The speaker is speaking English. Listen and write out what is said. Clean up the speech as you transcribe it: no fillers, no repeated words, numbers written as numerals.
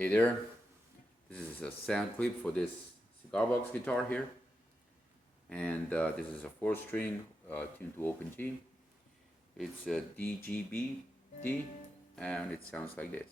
Hey there, this is a sound clip for this cigar box guitar here, and this is a 4-string tuned to open G. It's a DGB D, and it sounds like this.